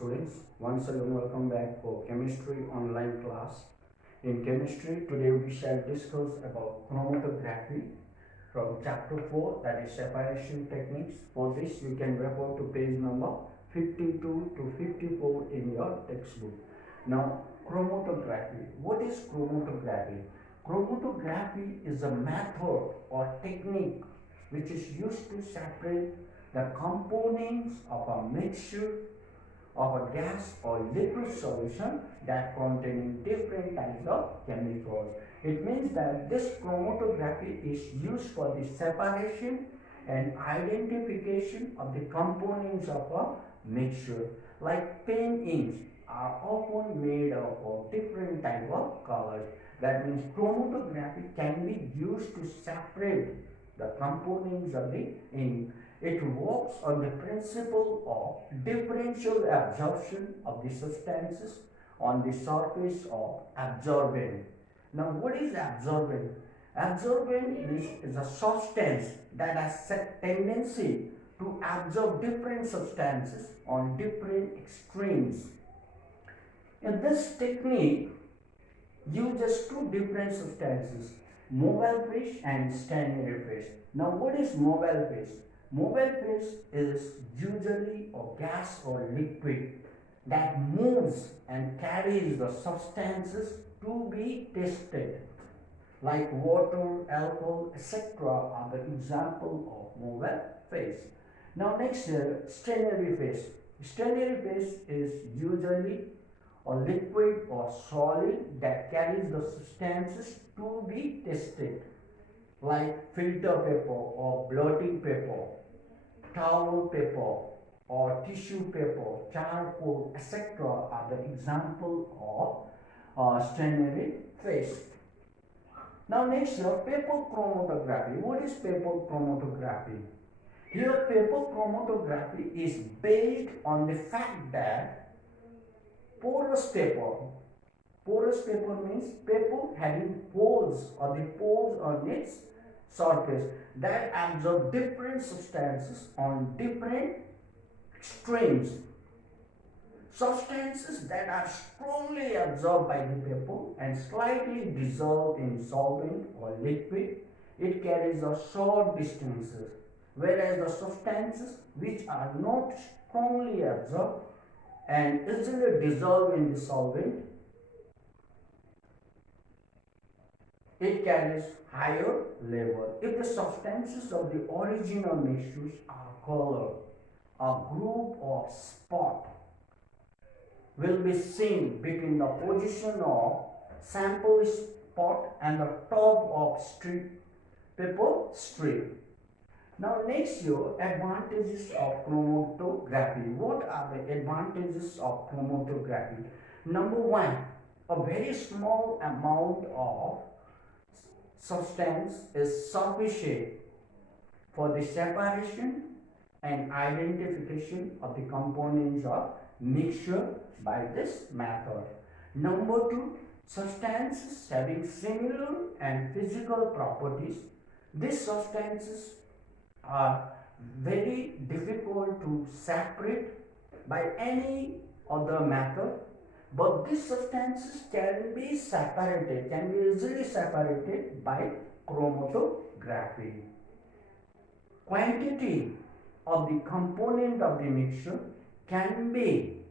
students, once again welcome back for chemistry online class. In chemistry, today we shall discuss about chromatography from chapter 4, that is separation techniques. For this you can refer to page number 52 to 54 in your textbook. Now, chromatography. What is chromatography? Chromatography is a method or technique which is used to separate the components of a mixture of a gas or liquid solution that containing different types of chemicals. It means that this chromatography is used for the separation and identification of the components of a mixture. Like pen inks are often made up of different type of colors. That means chromatography can be used to separate the components of the ink. It works on the principle of differential absorption of the substances on the surface of absorbent. Now, what is absorbent? Absorbent is a substance that has a tendency to absorb different substances on different extremes. In this technique, uses two different substances, mobile phase and stationary phase. Now, what is mobile phase? Mobile phase is usually a gas or liquid that moves and carries the substances to be tested, like water, alcohol, etc. are the example of mobile phase. Now next, stationary phase. Stationary phase is usually a liquid or solid that carries the substances to be tested, like filter paper or blotting paper, towel paper or tissue paper, charcoal, etc. are the example of stationary phase. Now next here, paper chromatography. What is paper chromatography? Here paper chromatography is based on the fact that porous paper means paper having pores or the pores on its surface that absorb different substances on different extremes. Substances that are strongly absorbed by the paper and slightly dissolved in solvent or liquid, it carries a short distances, whereas the substances which are not strongly absorbed and easily dissolved in the solvent, it carries higher level. If the substances of the original mixtures are colored, a group of spot will be seen between the position of sample spot and the top of paper strip. Now next here, advantages of chromatography. What are the advantages of chromatography? Number one, a very small amount of substance is sufficient for the separation and identification of the components of mixture by this method. Number two, substances having similar and physical properties. These substances are very difficult to separate by any other method, but these substances can be easily separated by chromatography. Quantity of the component of the mixture can be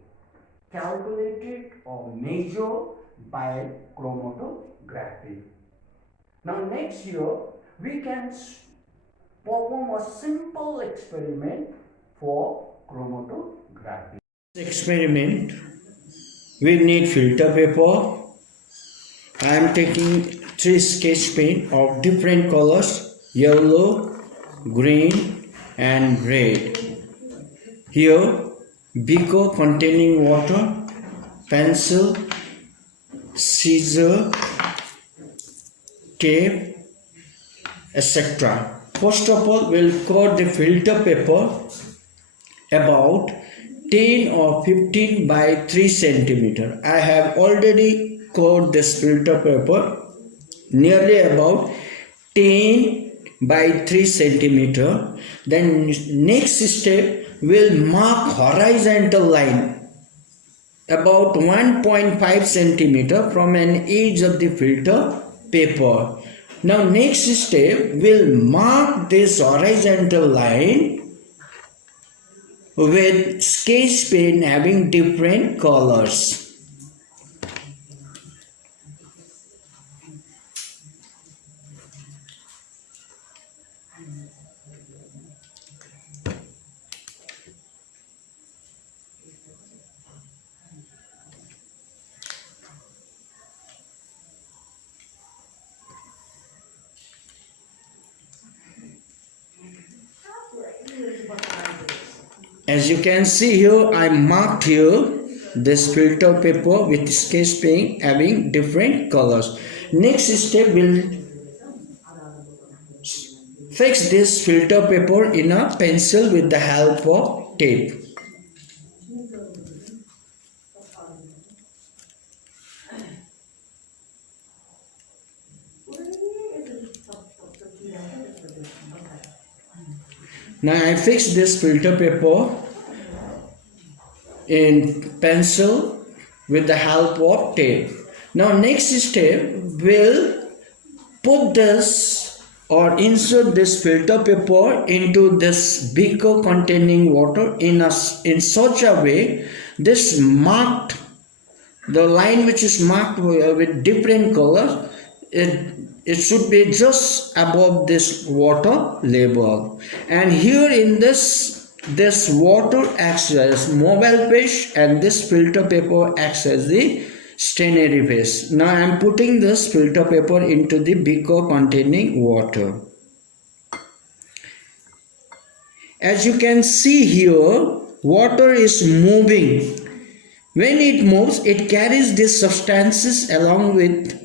calculated or measured by chromatography. Now next here, we can perform a simple experiment for chromatography. Experiment, we need filter paper. I am taking 3 sketch pen of different colors, yellow, green and red. Here, beaker containing water, pencil, scissor, tape, etc. First of all, we'll cut the filter paper about 10 or 15 by 3 centimeter. I have already cut this filter paper nearly about 10 by 3 centimeter. Then next step, we'll mark horizontal line about 1.5 centimeter from an edge of the filter paper. Now next step, will mark this horizontal line with sketch pen having different colors. As you can see here, I marked here this filter paper with sketch pen having different colors. Next step, will fix this filter paper in a pencil with the help of tape. Now I fix this filter paper in pencil with the help of tape. Now next step, will put this or insert this filter paper into this beaker containing water in such a way this marked, the line which is marked with different colors, it should be just above this water label. And here in this water acts as mobile fish and this filter paper acts as the stationary phase. Now I am putting this filter paper into the beaker containing water. As you can see here, water is moving. When it moves, it carries these substances along with,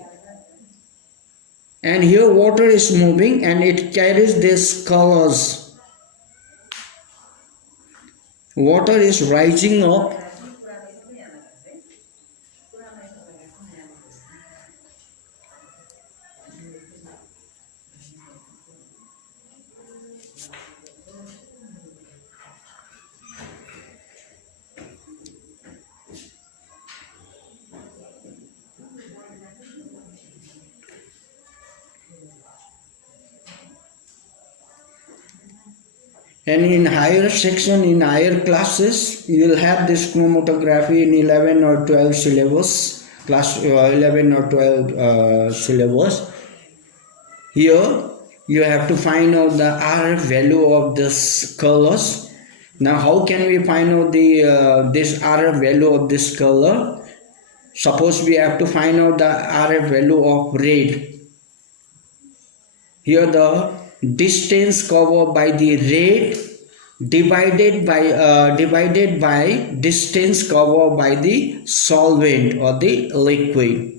and here water is moving and it carries these colors. Water is rising up. And in higher section, in higher classes, you will have this chromatography in 11 or 12 syllabus, class 11 or 12 syllabus. Here, you have to find out the RF value of this colors. Now, how can we find out the this RF value of this color? Suppose we have to find out the RF value of red. Here the distance covered by the red divided by distance covered by the solvent or the liquid.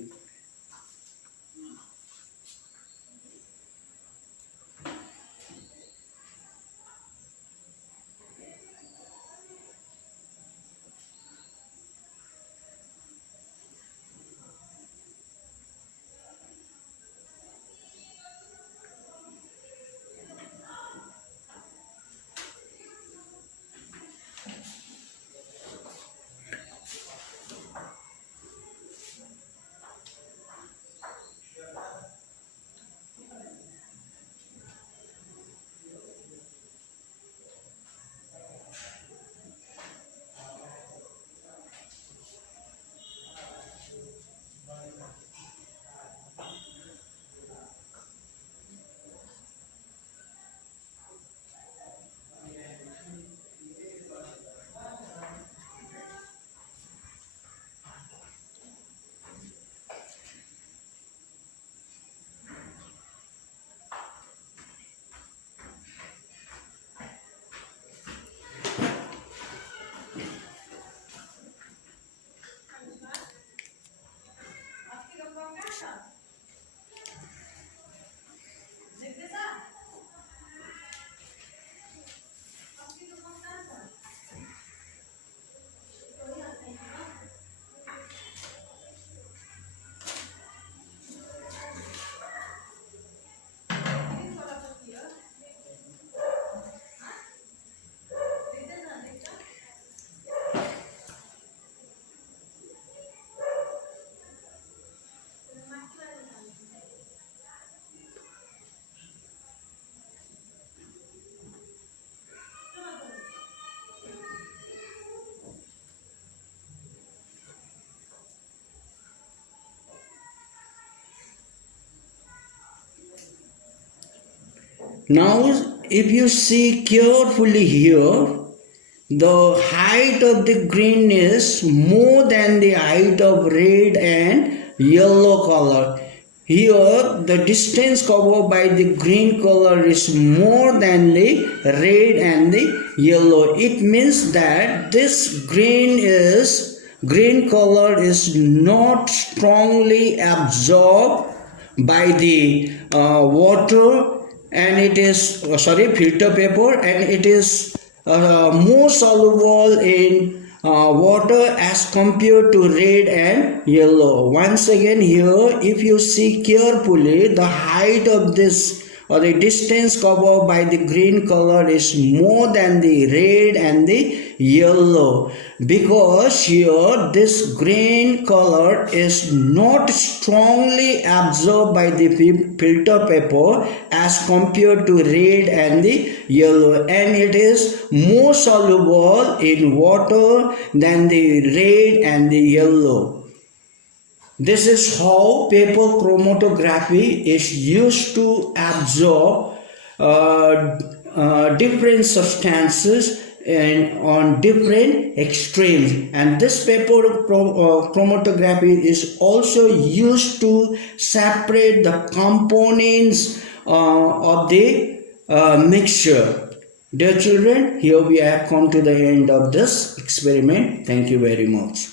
Now, if you see carefully here, the height of the green is more than the height of red and yellow color. Here, the distance covered by the green color is more than the red and the yellow. It means that this green color is not strongly absorbed by the water, and it is filter paper, and it is more soluble in water as compared to red and yellow. Once again, here if you see carefully, the height of this or the distance covered by the green color is more than the red and the yellow, because here this green color is not strongly absorbed by the filter paper as compared to red and the yellow, and it is more soluble in water than the red and the yellow. This is how paper chromatography is used to absorb different substances and on different extremes, and this paper chromatography is also used to separate the components of the mixture. Dear children, here we have come to the end of this experiment. Thank you very much.